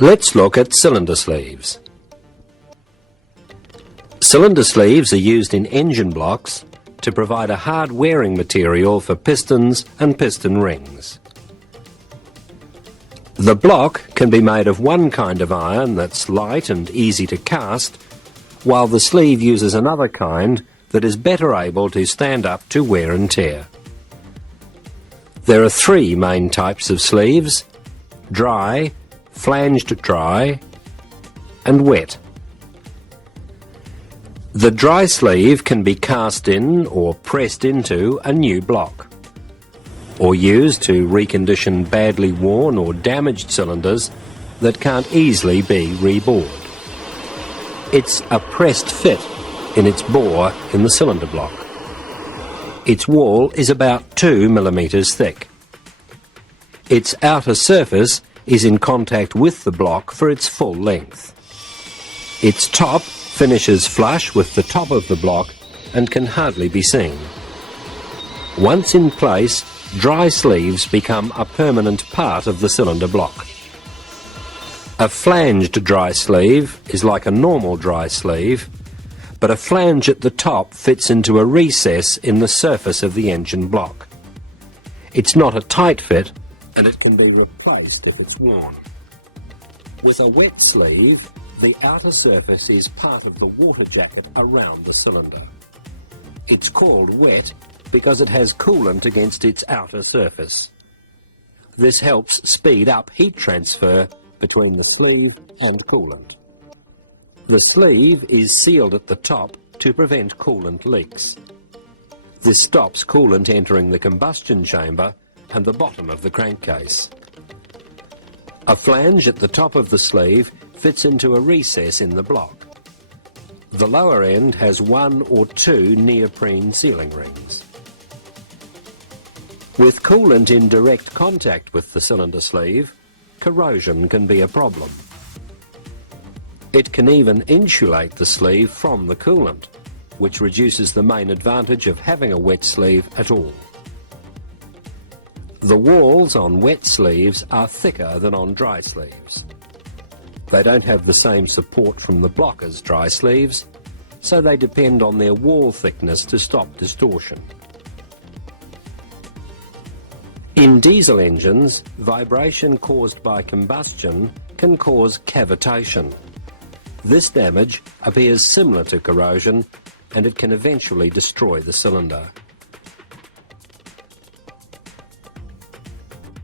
Let's look at cylinder sleeves. Cylinder sleeves are used in engine blocks to provide a hard wearing material for pistons and piston rings. The block can be made of one kind of iron that's light and easy to cast, while the sleeve uses another kind that is better able to stand up to wear and tear. There are three main types of sleeves: dry, flanged dry, and wet. The dry sleeve can be cast in or pressed into a new block, or used to recondition badly worn or damaged cylinders that can't easily be rebored. It's a pressed fit in its bore in the cylinder block. Its wall is about 2 millimeters thick. Its outer surface is in contact with the block for its full length. Its top finishes flush with the top of the block and can hardly be seen. Once in place, dry sleeves become a permanent part of the cylinder block. A flanged dry sleeve is like a normal dry sleeve, but a flange at the top fits into a recess in the surface of the engine block. It's not a tight fit, and it can be replaced if it's worn. With a wet sleeve, the outer surface is part of the water jacket around the cylinder. It's called wet because it has coolant against its outer surface. This helps speed up heat transfer between the sleeve and coolant. The sleeve is sealed at the top to prevent coolant leaks. This stops coolant entering the combustion chamber and the bottom of the crankcase. A flange at the top of the sleeve fits into a recess in the block. The lower end has 1 or 2 neoprene sealing rings. With coolant in direct contact with the cylinder sleeve, corrosion can be a problem. It can even insulate the sleeve from the coolant, which reduces the main advantage of having a wet sleeve at all. The walls on wet sleeves are thicker than on dry sleeves. They don't have the same support from the block as dry sleeves, so they depend on their wall thickness to stop distortion. In diesel engines, vibration caused by combustion can cause cavitation. This damage appears similar to corrosion, and it can eventually destroy the cylinder.